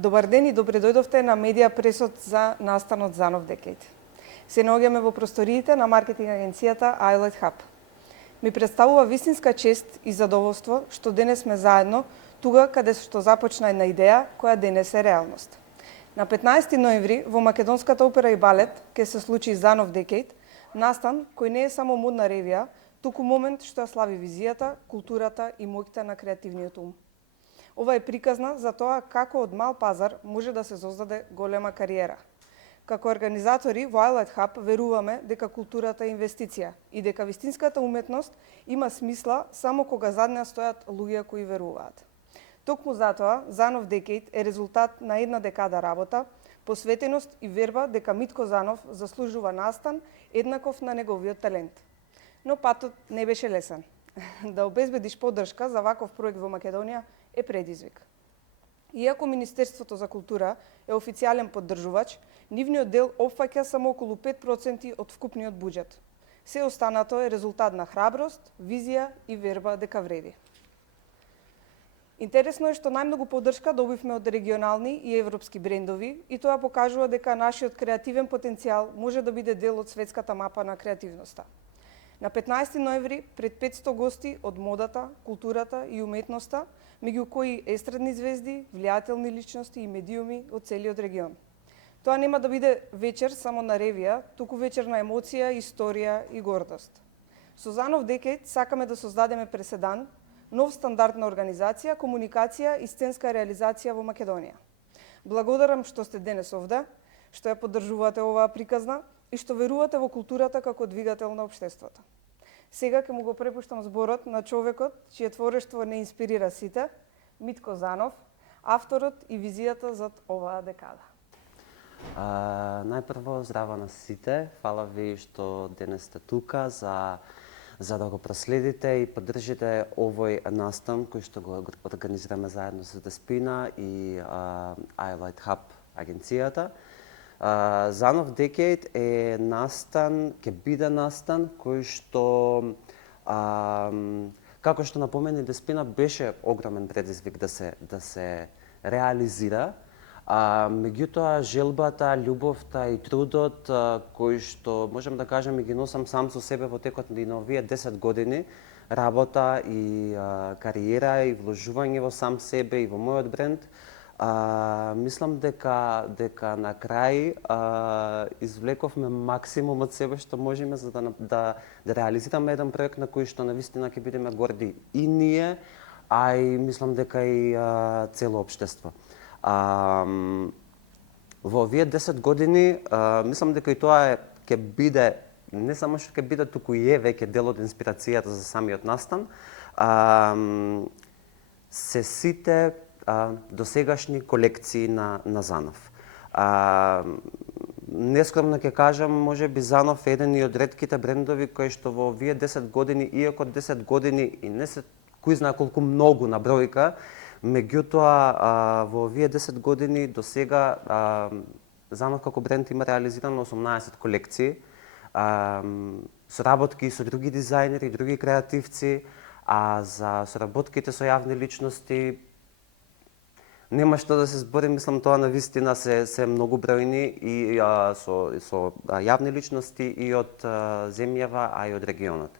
Добар ден и добре дојдовте на медија пресот за настанот Zanov Decade. Се наоѓаме во просториите на маркетинг агенцијата iLight Hub. Ми представува вистинска чест и задоволство што денес сме заедно тука каде што започна една идеја која денес е реалност. На 15 ноември во Македонската опера и балет ќе се случи Zanov Decade, настан кој не е само модна ревија, туку момент што ја слави визијата, културата и моќта на креативниот ум. Ова е приказна за тоа како од мал пазар може да се создаде голема кариера. Како организатори во iLight Hub веруваме дека културата е инвестиција и дека вистинската уметност има смисла само кога зад неа стојат луѓе кои веруваат. Токму затоа, Zanov Decade е резултат на една декада работа, посветеност и верба дека Митко Занов заслужува настан еднаков на неговиот талент. Но патот не беше лесен. Да обезбедиш поддршка за ваков проект во Македонија е предизвик. Иако Министерството за култура е официјален поддржувач, нивниот дел опфаќа само околу 5% од вкупниот буџет. Се останато е резултат на храброст, визија и верба дека вреди. Интересно е што најмногу поддршка добивме од регионални и европски брендови и тоа покажува дека нашиот креативен потенцијал може да биде дел од светската мапа на креативноста. На 15 ноември пред 500 гости од модата, културата и уметноста, меѓу кои естрадни звезди, влијателни личности и медиуми од целиот регион. Тоа нема да биде вечер само на ревија, туку вечер на емоција, историја и гордост. Со Zanov Decade сакаме да создадеме преседан, нов стандард на организација, комуникација и сценска реализација во Македонија. Благодарам што сте денес овде, што ја поддржувате оваа приказна и што верувате во културата како двигател на општеството. Сега ќе му го препуштам зборот на човекот чие творештво не инспирира сите, Митко Занов, авторот и визијата зад оваа декада. Најпрво здраво на сите, фала ви што денес сте тука за да го проследите и поддржите овој настан кој што го организираме заедно со Деспина и iLight Hub агенцијата. Zanov Decade е настан, ќе биде настан кој што како што напомени Деспина беше огромен предизвик да се реализира. Меѓутоа желбата, љубовта и трудот кој што можам да кажам и ги носам сам со себе во текот на овие 10 години работа и кариера и вложување во сам себе и во мојот бренд, мислам дека на крај извлековме максимум од себе што можеме за да реализираме еден проект на кој што навистина ќе бидеме горди и ние, а и мислам дека и цело општество. Во овие 10 години мислам дека и тоа ќе биде не само што ќе биде, туку и е веќе дел од инспирацијата за самиот настан. Се сите досегашни колекции на Занов. Нескромно ќе кажам, можеби Занов е еден од ретките брендови кои што во овие 10 години, иако 10 години и не се кој знае колку многу на бројка, меѓутоа во овие 10 години до сега Занов како бренд има реализирано 18 колекции, соработки со други дизајнери и други креативци, а за соработките со јавни личности нема што да се збори, мислам тоа навистина се многу бројни и со јавни личности и од земјава, а и од регионот.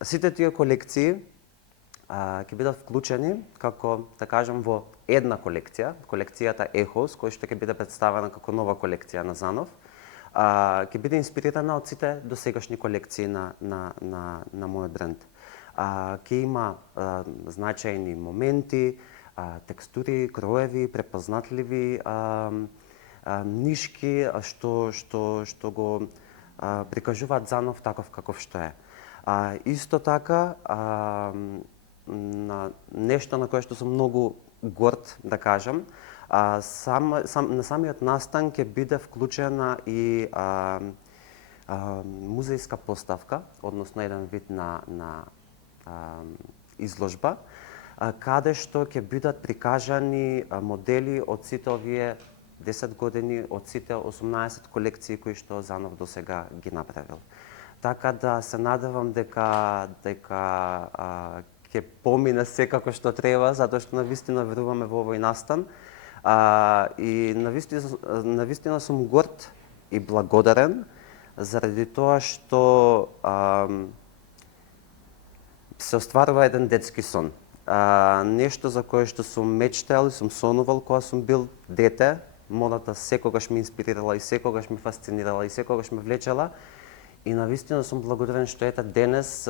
Сите тие колекции ќе бидат вклучени, како да кажам, во една колекција, колекцијата Ехос, која што ќе биде представена како нова колекција на Занов. Ќе биде инспирирана од сите досегашни колекции на мојот бренд. Ќе има значајни моменти, текстури, кроеви, препознатливи нишки што го прикажуваат Занов таков каков што е. Исто така, нешто на кое што сум многу горд да кажам, на самиот настан ќе биде вклучена и музејска поставка, односно еден вид на изложба, каде што ќе бидат прикажани модели од сите овие 10 години, од сите 18 колекции кои што Занов досега ги направил. Така да се надевам дека ќе помине секако што треба, затоа што навистина веруваме во овој настан. И навистина сум горд и благодарен заради тоа што се остварува еден детски сон. Нешто за кое што сум мечтал и сум сонувал кога сум бил дете. Модата секогаш ме инспирирала и секогаш ме фасцинирала и секогаш ме влечела. И навистина сум благодарен што ета денес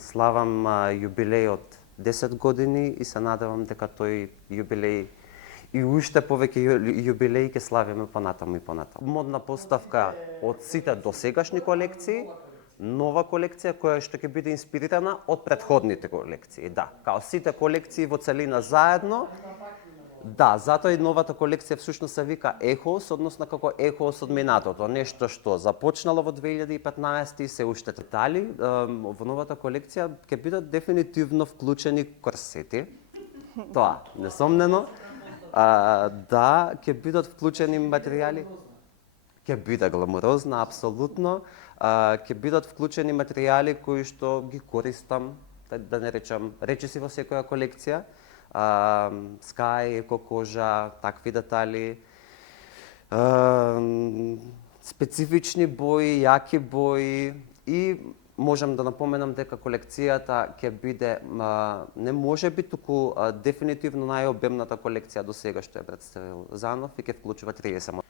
славам јубилеј од 10 години и се надевам дека тој јубилеј и уште повеќе јубилеи ќе славиме понатаму и понатаму. Модна поставка од сите досегашни колекции, нова колекција која што ќе биде инспирирана од претходните колекции. Да, као сите колекции во целина заедно. Да, затоа и новата колекција всушност се вика Ехос, односно како Ехос од минатото, нешто што започнало во 2015 и се уште детали. Во новата колекција ќе бидат дефинитивно вклучени корсети. Тоа, несомнено. Да, ќе бидат вклучени материјали. Ќе биде гламурозна, апсолутно. Ќе бидат вклучени материјали кои што ги користам, да не речам, речиси во секоја колекција. Скај, екокожа, такви детали, специфични бои, јаки бои и можам да напоменам дека колекцијата ќе биде не може би туку дефинитивно најобемната колекција до сега што ја представил Занов и ќе вклучува 30 модели.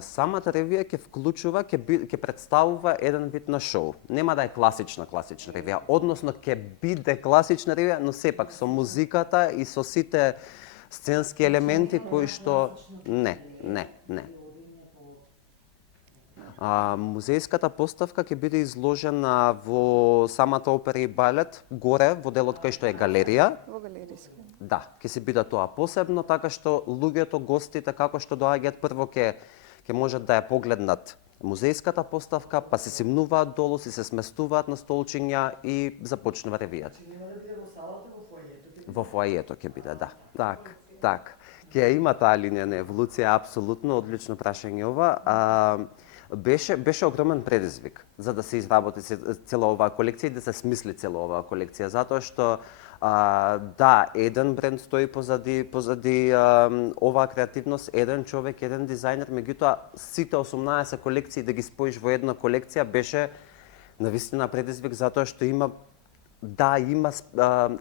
Самата ревија ќе вклучува, ќе представува еден вид на шоу. Нема да е класична ревија, односно ќе биде класична ревија, но сепак со музиката и со сите сценски елементи кои што не. Музејската поставка ќе биде изложена во самата опера и балет, горе во делот кај што е галерија. Во галеријска. Да, ќе се биде тоа посебно, така што луѓето, гостите, како што доаѓаат, прво ќе можат да ја погледнат музејската поставка, па се симнуваат долу, се сместуваат на столчиња и започнува ревијата. Во фоајето ќе биде, да. Так. Ќе има таа линија на еволуција, апсолутно, одлично прашање ова. Беше огромен предизвик за да се изработи цела оваа колекција и да се смисли цела оваа колекција, затоа што да, еден бренд стои позади оваа креативност, еден човек, еден дизајнер, меѓутоа сите 18 колекции да ги споиш во една колекција беше навистина предизвик затоа што има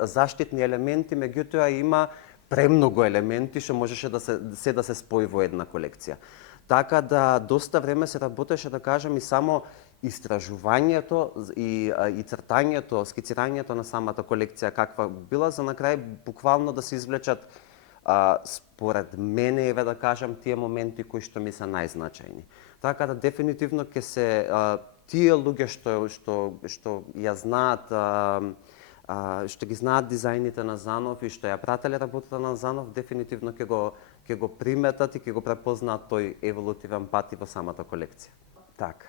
заштитни елементи, меѓутоа има премногу елементи што можеше да се спои во една колекција. Така да доста време се работеше, да кажам, и само истражувањето и цртањето, скицирањето на самата колекција каква била, за на крај буквално да се извлечат според мене, да кажам, тие моменти кои што ми се најзначајни. Така да дефинитивно ќе се тие луѓе што ја знаат, што ги знаат дизајните на Занов и што ја прателе работата на Занов, дефинитивно ќе го приметат и ќе го препознаат тој еволутивен пат и во самата колекција. Так.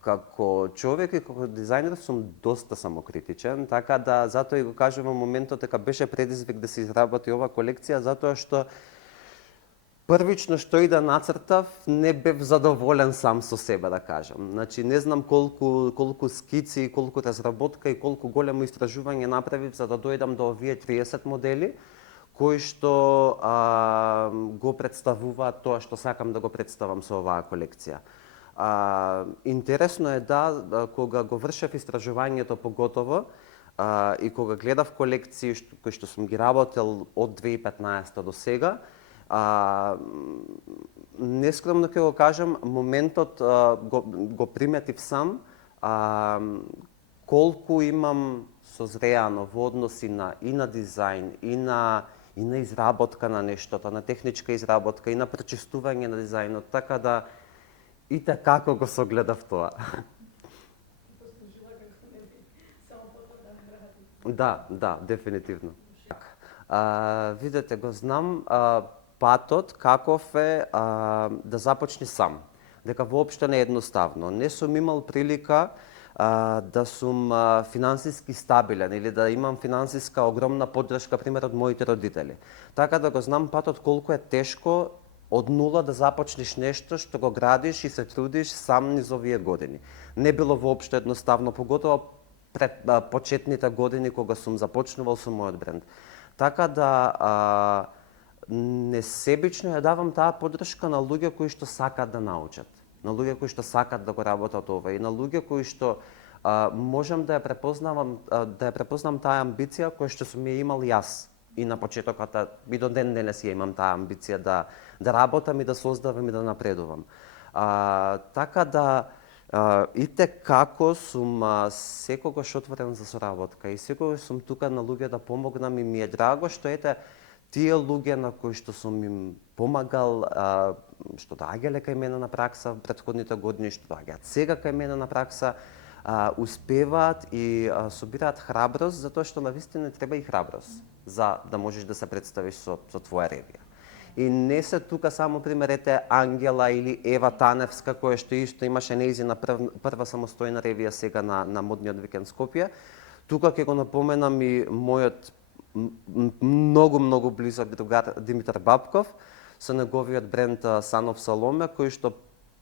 Како човек и како дизајнер сум доста самокритичен, така да затоа и го кажувам во моментот дека беше предизвик да се изработи ова колекција, затоа што првично што и да нацртав, не бев задоволен сам со себе, да кажам. Значи, не знам колку скици, колку разработка и колку големо истражување направив за да дојдам до овие 30 модели, кои што го представуваат тоа што сакам да го представам со оваа колекција. Интересно е кога го вршев истражувањето поготово и кога гледав колекции кои што сум ги работел од 2015 до сега, нескромно ќе го кажам, моментот го приметив сам, колку имам созреано во односи и на дизајн, и на изработка на нештото, на техничка изработка, и на пречистување на дизајнот, така да и како го согледав тоа. Да, дефинитивно. Видете, го знам патот каков е да започне сам. Дека воопшто не е едноставно. Не сум имал прилика да сум финансиски стабилен или да имам финансиска огромна поддршка, пример, од моите родители. Така да го знам патот колку е тешко од нула да започнеш нешто што го градиш и се трудиш сам низ овие години. Не било воопшто едноставно, поготово пред почетните години кога сум започнувал со мојот бренд. Така да несебично ја давам таа поддршка на луѓе кои што сакаат да научат, на луѓе кои што сакаат да го работат ова и на луѓе кои што можам да ја препознам таа амбиција која што сум ја имал јас и на почетокот и до ден денес ја имам таа амбиција да работам и да создавам и да напредувам. Така да ите како сум секогаш отворен за соработка и секогаш сум тука на луѓе да помогнам и ми е драго што тие луѓе на кои што сум им помагал, што доаѓале кај мене на пракса в претходните години, што доаѓаат сега кај мене на пракса, успеваат и собираат храброст, затоа што навистина треба и храброст за да можеш да се представиш со твоја ревија. И не се тука само примерете Ангела или Ева Таневска, која што исто имаше нејзина прва самостојна ревија сега на модниот викенд Скопје. Тука ќе го напоменам и мојот многу близок другар Димитар Бабков со неговиот бренд Санов Саломе, кој што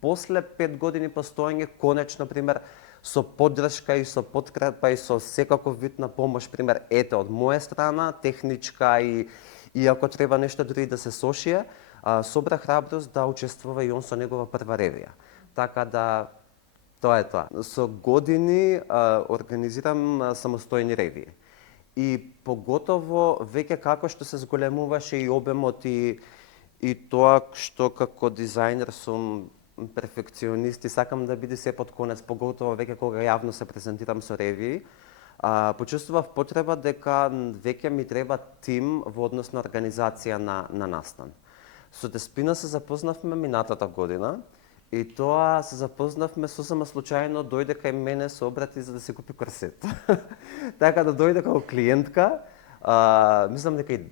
после 5 години постоење конечно пример со поддршка и со подкрепа и со секаков вид на помош, пример ете од моја страна, техничка и ако треба нешто дури да се сошие, собра храброст да учествува и он со негова прва ревија. Така да тоа е тоа. Со години организирам самостојни ревии. И поготово веќе како што се зголемуваше и обемот и тоа што како дизајнер сум перфекционист и сакам да биде се под конец, поготово веќе кога јавно се презентирам со ревии, почувствував потреба дека веќе ми треба тим во однос на организација на настан. Со Деспина се запознавме минатата година и тоа се запознавме сосема случајно, дојде кај мене, се обрати за да се купи корсет. Така да дојде како клиентка, мислам дека и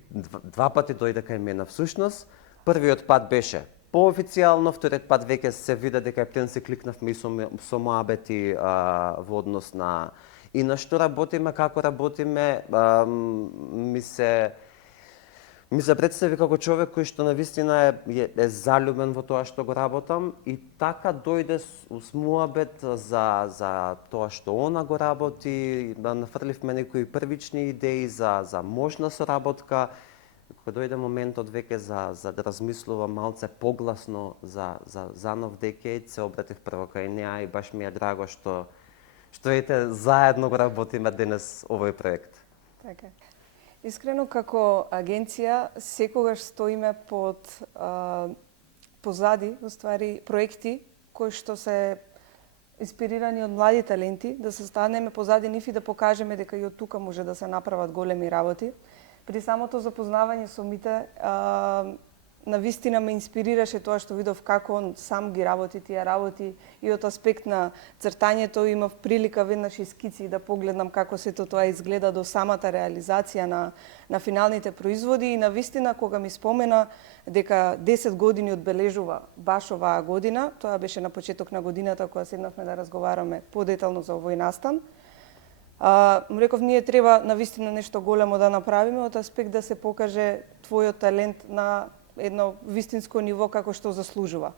два пати дојде кај мене всушност. Првиот пат беше поофицијално, вториот пат веќе се виде дека ептен се кликнавме и со моабети во однос на и на што работиме, како работиме, ми се представи како човек кој што навистина е залюбен во тоа што го работам и така дојде с муабет за тоа што она го работи, да нафрливме некои првични идеи за можна соработка. Кога дојде моментот веќе за да размислувам малце погласно за нов декејд, се обратив прво кај неа и баш ми е драго што заедно го работиме денес овој проект. Така. Искрено како агенција секогаш стоиме позади уствари проекти кои што се инспирирани од млади таленти, да се станеме позади нив и да покажеме дека и од тука може да се направат големи работи. При самото запознавање со Мите, навистина ме инспирираше тоа што видов како он сам ги работи тие работи и од аспект на цртањето имав прилика веднаш и скици да погледнам како сето тоа изгледа до самата реализација на финалните производи и навистина кога ми спомена дека 10 години одбележува баш оваа година, тоа беше на почеток на годината кога седнавме да разговараме подетално за овој настан. Му реков, ние треба навистина нешто големо да направиме од аспект да се покаже твојот талент на едно вистинско ниво како што заслужува.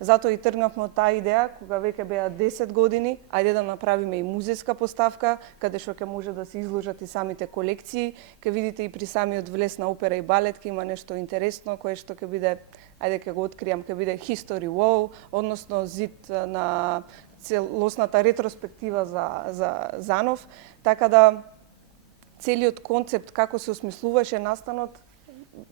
Затоа и тргнавме од таа идеја, кога веќе беа 10 години, ајде да направиме и музејска поставка, каде што ќе може да се изложат и самите колекции. Ќе видите и при самиот влез на опера и балет, ќе има нешто интересно, кое што ќе биде, ајде ќе го откријам, ќе биде History Wall, односно зид на целосната ретроспектива за Занов, така да целиот концепт како се осмислуваше настанот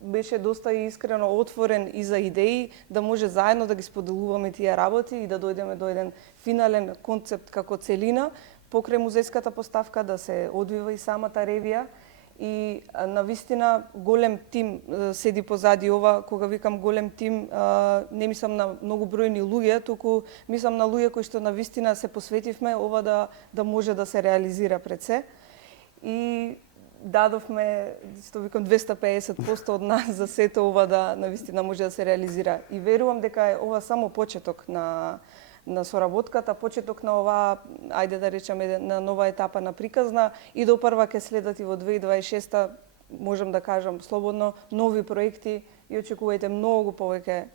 беше доста искрено отворен и за идеи, да може заедно да ги споделуваме тие работи и да дојдеме до еден финален концепт како целина, покрај музејската поставка да се одвива и самата ревија. И навистина голем тим седи позади ова. Кога викам голем тим, не мислам на многу бројни луѓе, туку мислам на луѓе кои што навистина се посветивме ова да може да се реализира пред се. И дадовме, што викам, 250% од нас за сето ова да навистина може да се реализира. И верувам дека е ова само почеток на соработката, почеток на оваа, ајде да речеме, на нова етапа на приказна и до прва ќе следат и во 2026 можам да кажам слободно нови проекти и очекувајте многу повеќе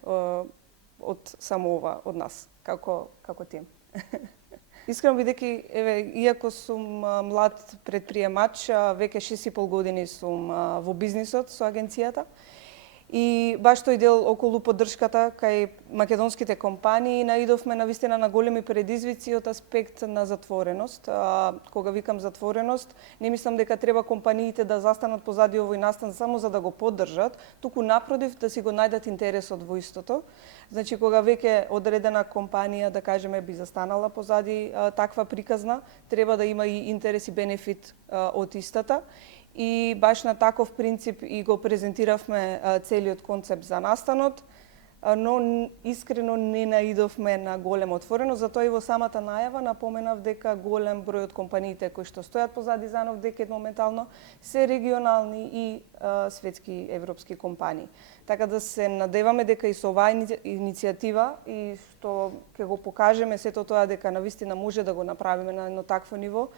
од само ова од нас како тим. Искрено бидејќи, иако сум млад предприемач, веќе 6,5 години сум во бизнисот со агенцијата. И баш тој дел околу поддршката кај македонските компании наидовме навистина на големи предизвици од аспект на затвореност. Кога викам затвореност, не мислам дека треба компаниите да застанат позади овој настан само за да го поддржат, туку напротив да си го најдат интересот во истото. Значи, кога веќе одредена компанија, да кажеме, би застанала позади таква приказна, треба да има и интерес и бенефит од истата. И баш на таков принцип и го презентиравме целиот концепт за настанот, но искрено не наидовме на голема отвореност, затоа и во самата најава напоменав дека голем број од компаниите кои што стојат позади Занов Декет моментално се регионални и светски европски компании. Така да се надеваме дека и со оваа иницијатива и што ќе го покажеме сето тоа дека навистина може да го направиме на едно такво ниво,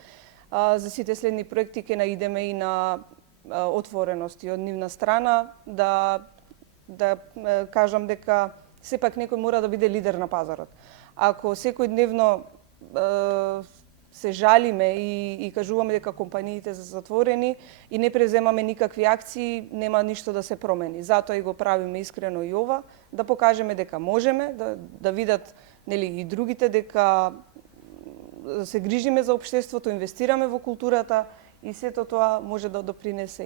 за сите следни проекти ќе наидеме и на отвореност и од нивна страна, да кажам дека сепак некој мора да биде лидер на пазарот. Ако секојдневно се жалиме и кажуваме дека компаниите се затворени и не преземаме никакви акции, нема ништо да се промени. Затоа и го правиме искрено и ова, да покажеме дека можеме, да видат и другите дека се грижиме за општеството, инвестираме во културата и сето тоа може да допринесе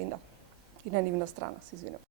и на нивна страна, се извинувам.